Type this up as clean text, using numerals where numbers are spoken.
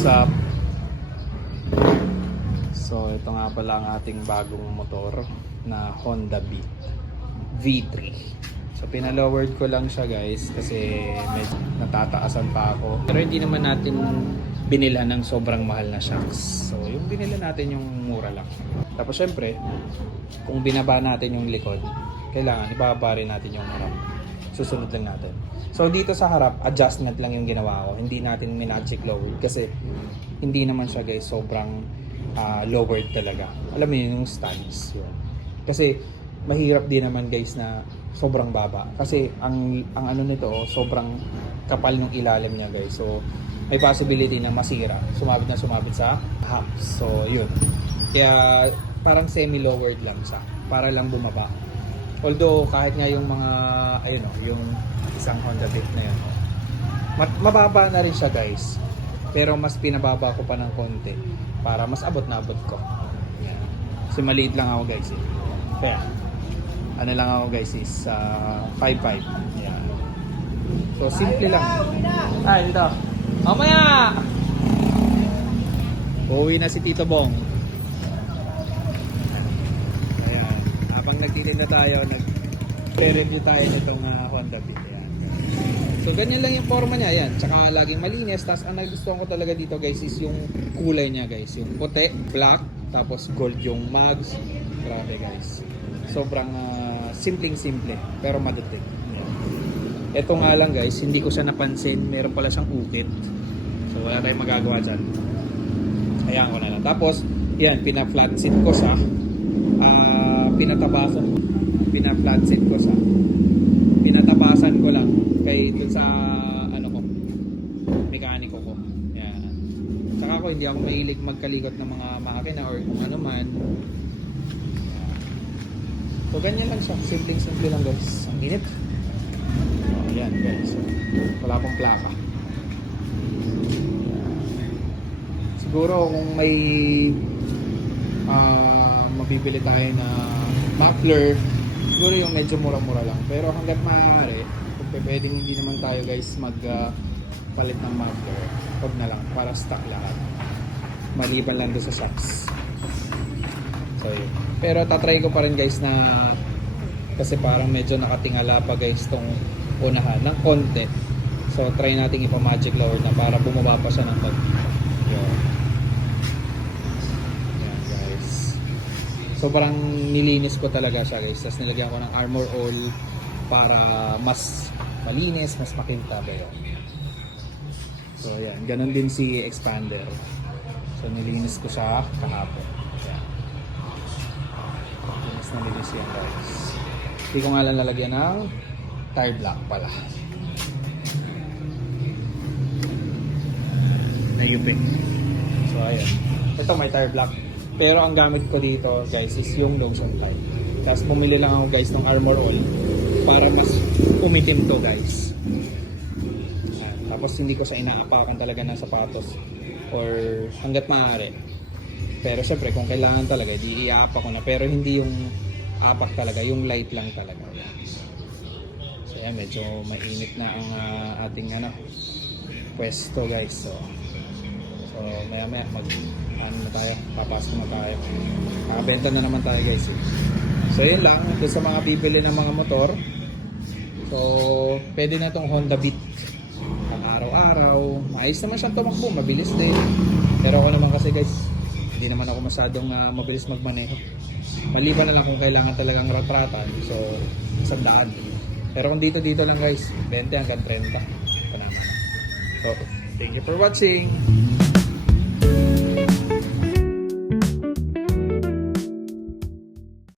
What's up? So ito nga pala ang ating bagong motor na Honda Beat V3. So pinalowered ko lang siya guys kasi medyo natataasan pa ako. Pero hindi naman natin binila ng sobrang mahal na shocks. So yung binila natin yung mura lang. Tapos syempre, kung binaba natin yung likod, kailangan ibaba rin natin yung harap. Susunod lang natin. So dito sa harap, adjustment lang yung ginawa ko. Hindi natin minagchick lowered kasi hindi naman siya guys sobrang lowered talaga. Alam mo yun yung stance yun. Kasi mahirap din naman guys na sobrang baba. Kasi ang ano nito sobrang kapal ng ilalim niya guys. So may possibility na masira. Sumabit sa humps. So yun. Kaya parang semi-lowered lang siya. Para lang bumaba. Although kahit nga yung mga ayun yung isang Honda Beat na yun mababa na rin siya guys, pero mas pinababa ko pa ng konti para mas abot na abot ko. Yan. Kasi maliit lang ako guys eh. Kaya ano lang ako guys is 5'5". Yan. So simple lang. Ay dito mamaya uuwi na si Tito Bong. Habang nagtitinda tayo, nag-review tayo nitong Honda Beat. Ayan. So ganyan lang yung forma niya, ayan. Tsaka laging malinis. Tapos ang nagustuhan ko talaga dito guys is yung kulay niya guys. Yung puti, black, tapos gold yung mags. Grabe guys. Sobrang simpleng-simple, pero madating. Ito nga lang guys, hindi ko siya napansin. Meron pala siyang ukit. So wala tayong magagawa dyan. Ayan ko na lang. Tapos, yan, pina-flat seat ko siya. Pinatabasan ko lang kay dun sa mekaniko ko. Yan. Saka ako hindi ako mahilig magkalikot ng mga makina or kung ano man. So ganyan lang siya, simple lang guys. Ang init. Oh, yan guys. Wala pang plaka. Siguro kung may mabibili tayo na muffler, siguro yung medyo mura-mura lang. Pero hanggat maaari, kung pwedeng hindi naman tayo guys palit ng muffler, huwag na lang para stock lahat. Maliban lang doon sa shocks. So yun. Pero tatry ko pa rin guys na kasi parang medyo nakatingala pa guys tong unahan ng konti. So try natin ipa-magic lower na para bumaba pa siya ng konti. Yun. So parang nilinis ko talaga siya guys. Tapos nilagyan ko ng Armor All para mas malinis, mas makintab yun. So ayan, ganun din si expander. So nilinis ko siya kahapon. Ayan. Nilinis yan guys. Hindi ko nga lang lalagyan ng tire block pala. Nayupi. So ayan. Ito may tire block. Pero ang gamit ko dito guys is yung lotion type. Tapos bumili lang ako guys ng Armor All para mas umitim to guys. Tapos hindi ko siya inaapakan talaga ng sapatos or hanggat maaari. Pero syempre kung kailangan talaga di iaapak ko na. Pero hindi yung apak talaga, yung light lang talaga. So yan, medyo mainit na ang ating pwesto guys. So maya na tayo, papasok na tayo, makabenta na naman tayo guys eh. So yun lang, doon sa mga bibili ng mga motor, so pwede na tong Honda Beat ang araw-araw, maayos naman siyang tumakbo, mabilis din. Pero ako naman kasi guys, hindi naman ako masyadong mabilis magmaneho, maliban na lang kung kailangan talagang ratratan, so 100. Pero kung dito lang guys, 20 hanggang 30 pa naman. So thank you for watching.